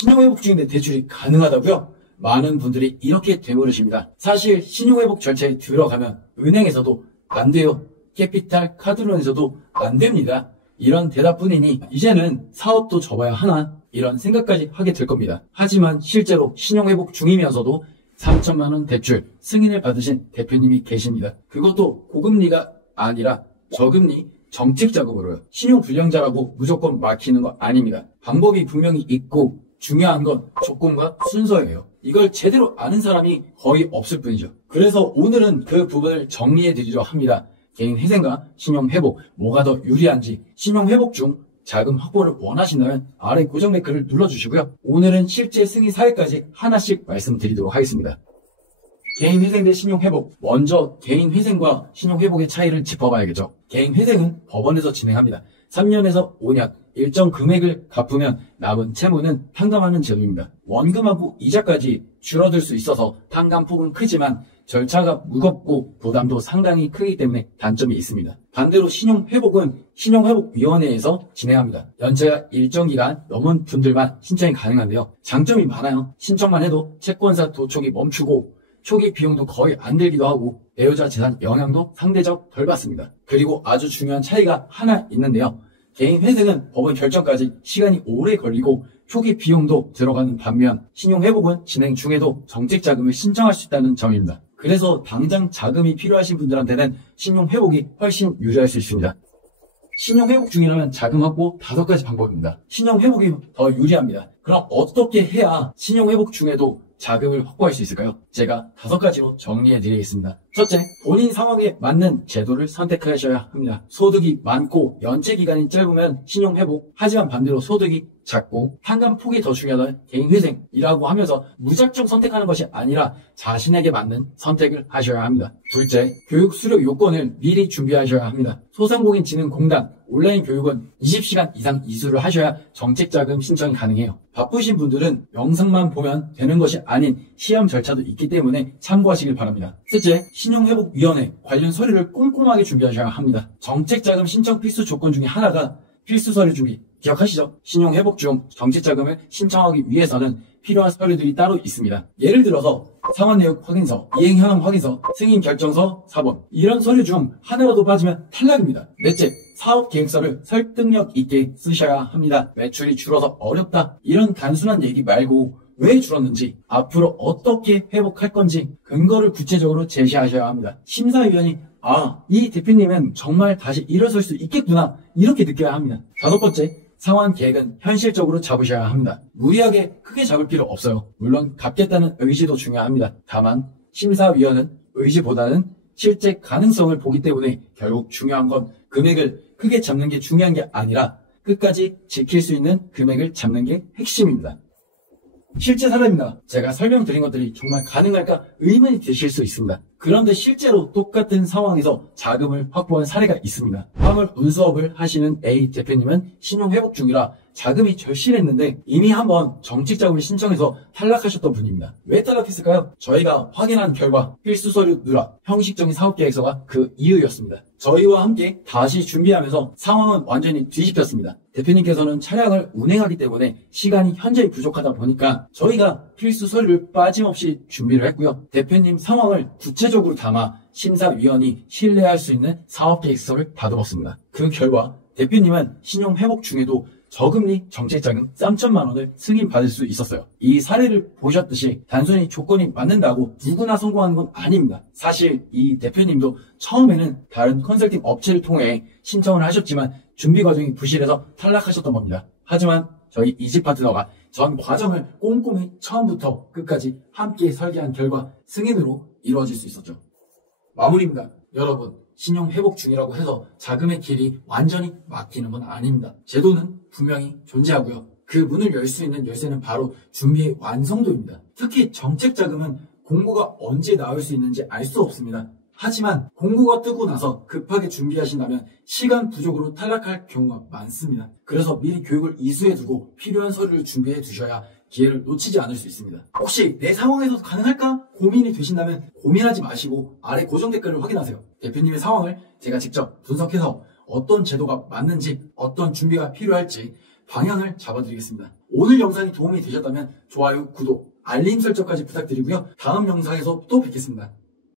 신용회복 중인데 대출이 가능하다고요? 많은 분들이 이렇게 되물으십니다. 사실 신용회복 절차에 들어가면 은행에서도 안 돼요. 캐피탈 카드론에서도 안 됩니다. 이런 대답뿐이니 이제는 사업도 접어야 하나? 이런 생각까지 하게 될 겁니다. 하지만 실제로 신용회복 중이면서도 3천만 원 대출 승인을 받으신 대표님이 계십니다. 그것도 고금리가 아니라 저금리 정책자금으로요. 신용불량자라고 무조건 막히는 거 아닙니다. 방법이 분명히 있고 중요한 건 조건과 순서예요. 이걸 제대로 아는 사람이 거의 없을 뿐이죠. 그래서 오늘은 그 부분을 정리해 드리려 합니다. 개인 회생과 신용회복 뭐가 더 유리한지, 신용회복 중 자금 확보를 원하신다면 아래 고정 댓글을 눌러주시고요. 오늘은 실제 승인 사례까지 하나씩 말씀드리도록 하겠습니다. 개인 회생 대 신용회복. 먼저 개인 회생과 신용회복의 차이를 짚어봐야겠죠. 개인 회생은 법원에서 진행합니다. 3년에서 5년 일정 금액을 갚으면 남은 채무는 탕감하는 제도입니다. 원금하고 이자까지 줄어들 수 있어서 탕감폭은 크지만 절차가 무겁고 부담도 상당히 크기 때문에 단점이 있습니다. 반대로 신용회복은 신용회복위원회에서 진행합니다. 연체가 일정 기간 넘은 분들만 신청이 가능한데요. 장점이 많아요. 신청만 해도 채권사 도촉이 멈추고 초기 비용도 거의 안 들기도 하고 배우자 재산 영향도 상대적 덜 받습니다. 그리고 아주 중요한 차이가 하나 있는데요. 개인 회생은 법원 결정까지 시간이 오래 걸리고 초기 비용도 들어가는 반면 신용회복은 진행 중에도 정책자금을 신청할 수 있다는 점입니다. 그래서 당장 자금이 필요하신 분들한테는 신용회복이 훨씬 유리할 수 있습니다. 신용회복 중이라면 자금 확보 5가지 방법입니다. 신용회복이 더 유리합니다. 그럼 어떻게 해야 신용회복 중에도 자금을 확보할 수 있을까요? 제가 5가지로 정리해 드리겠습니다. 첫째, 본인 상황에 맞는 제도를 선택하셔야 합니다. 소득이 많고 연체 기간이 짧으면 신용회복, 하지만 반대로 소득이 작고 탕감폭이 더 중요하다는 개인회생이라고 하면서 무작정 선택하는 것이 아니라 자신에게 맞는 선택을 하셔야 합니다. 둘째, 교육 수료 요건을 미리 준비하셔야 합니다. 소상공인진흥공단 온라인 교육은 20시간 이상 이수를 하셔야 정책자금 신청이 가능해요. 바쁘신 분들은 영상만 보면 되는 것이 아닌 시험 절차도 있기 때문에 참고하시길 바랍니다. 셋째, 신용회복위원회 관련 서류를 꼼꼼하게 준비하셔야 합니다. 정책자금 신청 필수 조건 중에 하나가 필수 서류 준비. 기억하시죠? 신용회복 중 정책자금을 신청하기 위해서는 필요한 서류들이 따로 있습니다. 예를 들어서 상환내역 확인서, 이행현황 확인서, 승인결정서, 사본 이런 서류 중 하나라도 빠지면 탈락입니다. 넷째, 사업계획서를 설득력 있게 쓰셔야 합니다. 매출이 줄어서 어렵다 이런 단순한 얘기 말고 왜 줄었는지, 앞으로 어떻게 회복할 건지 근거를 구체적으로 제시하셔야 합니다. 심사위원이 이 대표님은 정말 다시 일어설 수 있겠구나 이렇게 느껴야 합니다. 5번째, 상환 계획은 현실적으로 잡으셔야 합니다. 무리하게 크게 잡을 필요 없어요. 물론 갚겠다는 의지도 중요합니다. 다만 심사위원은 의지보다는 실제 가능성을 보기 때문에 결국 중요한 건 금액을 크게 잡는 게 중요한 게 아니라 끝까지 지킬 수 있는 금액을 잡는 게 핵심입니다. 실제 사례입니다. 제가 설명드린 것들이 정말 가능할까 의문이 드실 수 있습니다. 그런데 실제로 똑같은 상황에서 자금을 확보한 사례가 있습니다. 화물 운수업을 하시는 A 대표님은 신용회복 중이라 자금이 절실했는데 이미 한번 정책자금을 신청해서 탈락하셨던 분입니다. 왜 탈락했을까요? 저희가 확인한 결과 필수 서류 누락, 형식적인 사업계획서가 그 이유였습니다. 저희와 함께 다시 준비하면서 상황은 완전히 뒤집혔습니다. 대표님께서는 차량을 운행하기 때문에 시간이 현저히 부족하다 보니까 저희가 필수 서류를 빠짐없이 준비를 했고요. 대표님 상황을 구체적으로 담아 심사위원이 신뢰할 수 있는 사업계획서를 다듬었습니다. 그 결과 대표님은 신용회복 중에도 저금리 정책자금 3천만 원을 승인받을 수 있었어요. 이 사례를 보셨듯이 단순히 조건이 맞는다고 누구나 성공하는 건 아닙니다. 사실 이 대표님도 처음에는 다른 컨설팅 업체를 통해 신청을 하셨지만 준비 과정이 부실해서 탈락하셨던 겁니다. 하지만 저희 이지 파트너가 전 과정을 꼼꼼히 처음부터 끝까지 함께 설계한 결과 승인으로 이루어질 수 있었죠. 마무리입니다. 여러분, 신용회복 중이라고 해서 자금의 길이 완전히 막히는 건 아닙니다. 제도는 분명히 존재하고요. 그 문을 열 수 있는 열쇠는 바로 준비의 완성도입니다. 특히 정책자금은 공고가 언제 나올 수 있는지 알 수 없습니다. 하지만 공고가 뜨고 나서 급하게 준비하신다면 시간 부족으로 탈락할 경우가 많습니다. 그래서 미리 교육을 이수해두고 필요한 서류를 준비해 두셔야 기회를 놓치지 않을 수 있습니다. 혹시 내 상황에서 가능할까? 고민이 되신다면 고민하지 마시고 아래 고정 댓글을 확인하세요. 대표님의 상황을 제가 직접 분석해서 어떤 제도가 맞는지, 어떤 준비가 필요할지 방향을 잡아드리겠습니다. 오늘 영상이 도움이 되셨다면 좋아요, 구독, 알림 설정까지 부탁드리고요. 다음 영상에서 또 뵙겠습니다.